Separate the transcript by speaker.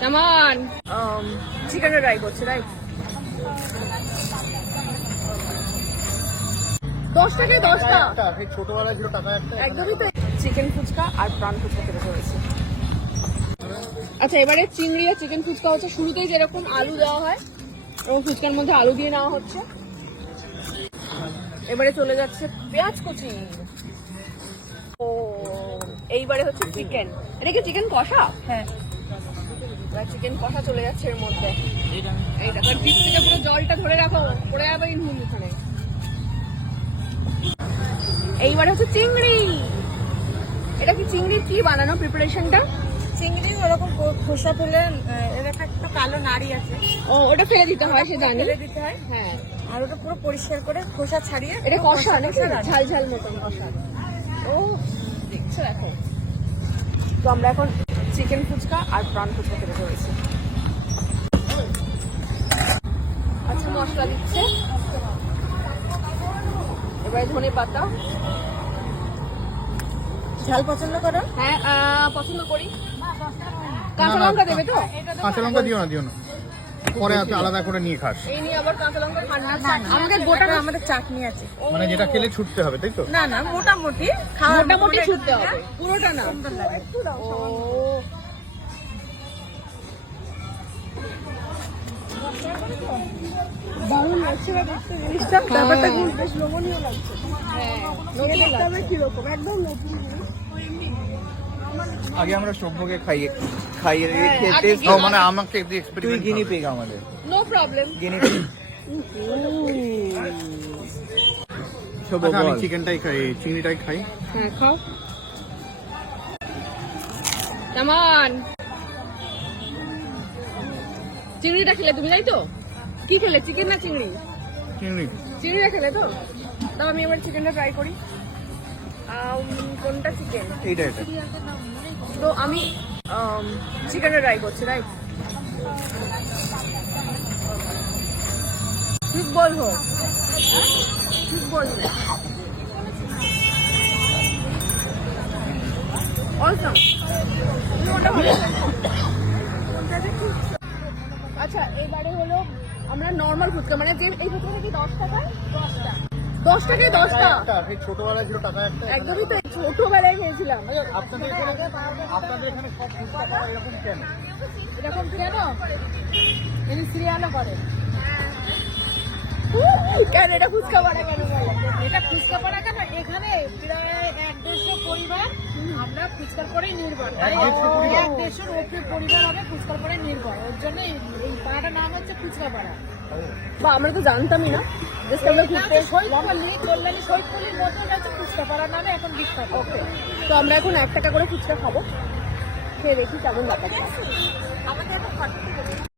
Speaker 1: কেমন চিকেনটা ট্রাই করছে রাইট দশ টাকায় দশটা।
Speaker 2: ছোটবেলায় ছিল টাকা একটা।
Speaker 1: একদমই তো চিকেন ফুচকা আর প্রাণ ফুচকা খেতে চলেছে আচ্ছা এবারে চিংড়ি আর চিকেন ফুচকা হচ্ছে শুরুতেই যেরকম আলু দেওয়া হয় এবং ফুচকার মধ্যে আলু দিয়ে নেওয়া হচ্ছে। এবারে চলে যাচ্ছে পেঁয়াজ কুচি। ও এইবারে হচ্ছে চিকেন এটা কি চিকেন কষা? হ্যাঁ। চিকেন কষা চলে যাচ্ছে এর মধ্যে। এই দেখো ডিপ থেকে পুরো জলটা ধরে রাখো পড়ে যাবে নুন ওখানে এইবারে হচ্ছে চিংড়ি। এটা কি চিংড়ির কি বানানো প্রিপারেশনটা
Speaker 3: চিংড়ি ওরকম খোসা আহ, এর একটা একটা কালো নাড়ি আছে।
Speaker 1: ও ওটা ফেলে দিতে হয় সে জানি।
Speaker 3: ফেলে দিতে হয়
Speaker 1: হ্যাঁ।
Speaker 3: আর ওটা পুরো পরিষ্কার করে খোসা ছাড়িয়ে
Speaker 1: এটা কষা নাকি?
Speaker 3: কষা
Speaker 1: ঝাল ঝাল মতন কষা। ও দেখছ এখন। তো আমরা এখন চিকেন ফুচকা আর প্রাণ ফুচকা খেতে চলেছি আচ্ছা মশলা দিচ্ছে। এবারে ধনে পাতা।
Speaker 3: ঝাল পছন্দ করো
Speaker 1: হ্যাঁ পছন্দ করি। কাঁচা লঙ্কা দেবে তো?
Speaker 2: কাঁচা লঙ্কা দিও না দিও না। পরে আলাদা করে নিয়ে খাস।
Speaker 1: এই নিয়ে আবার কাঁচা লঙ্কা আমাকে গোটা
Speaker 3: গোটা আমাদের চাটনি আছে।
Speaker 2: মানে যেটা খেলে ছুটতে হবে তাই তো?
Speaker 3: না না মোটামুটি
Speaker 1: মোটামুটি ছুটতে হবে।
Speaker 3: হ্যাঁ,
Speaker 1: পুরোটা না।
Speaker 3: সুন্দর লাগে।
Speaker 1: ও। দারুণ লাগছে না জিনিসটা ব্যাপারটা কিন্তু বেশ লোভনীয় লাগছে। হ্যাঁ। কীরকম একদম নতুন
Speaker 4: আগে আমরা সভ্যকে খাইয়ে খাইয়ে দিয়ে
Speaker 1: হ্যাঁ,
Speaker 4: খেয়ে টেস্ট
Speaker 2: ও মানে আমাকে
Speaker 4: তুই
Speaker 2: এক্সপেরিমেন্ট
Speaker 4: গিনি পেগ আমাদের।
Speaker 1: নো প্রবলেম
Speaker 4: গিনি পেগ সভ্য
Speaker 2: আচ্ছা আমি চিকেনটাই খাই চিংড়িটাই খাই।
Speaker 1: হ্যাঁ খাও। কেমন চিংড়িটা খেলে তুমি তাই তো? কি খেলে চিকেন না চিংড়ি?
Speaker 2: চিংড়ি।
Speaker 1: চিংড়িটা খেলে তো? তাও আমি এবার চিকেনটা ট্রাই করি। কোনটা চিকেন
Speaker 4: এইটা এটা
Speaker 1: তো আমি চিকেনটা ট্রাই করছি রাইট ঠিক বলব ঠিক বলব ভালো? আচ্ছা এবারে হলো আমরা নর্মাল ফুচকা মানে যে এই ফুচকাটা কি দশ টাকা। দশটা দশ টাকায় দশটা?
Speaker 2: ছোটবেলায় ছিল টাকা একটা
Speaker 1: একদমই তো ছোটবেলায় খেয়েছিলাম।
Speaker 2: আপনাদের এখানে আপনাদের এখানে সব ফুচকা পাওয়া এরকম কেন?
Speaker 1: এরকম কেন সিরিয়ালও করে কেন এটা ফুচকা বাড়া কেন?
Speaker 3: এটা ফুচকা পাড়া কেন? এখানে প্রায় এক দেড়শো পরিবার আমরা ফুচকার পরেই নির্ভর।
Speaker 2: এক পরিবার?
Speaker 3: দেড়শোর ওপরে পরিবার হবে ফুচকার পরে নির্ভর। ওর জন্য এই এই পাড়াটার নাম হচ্ছে ফুচকা পাড়া।
Speaker 1: বা আমরা তো জানতামই না। জাস্ট আমরা ঘুরতে
Speaker 3: নামে এখন বিখ্যাত
Speaker 1: ওকে তো আমরা এখন এক টাকা করে ফুচকা খাব। খেয়ে দেখি কেমন ব্যাপার
Speaker 3: আমাদের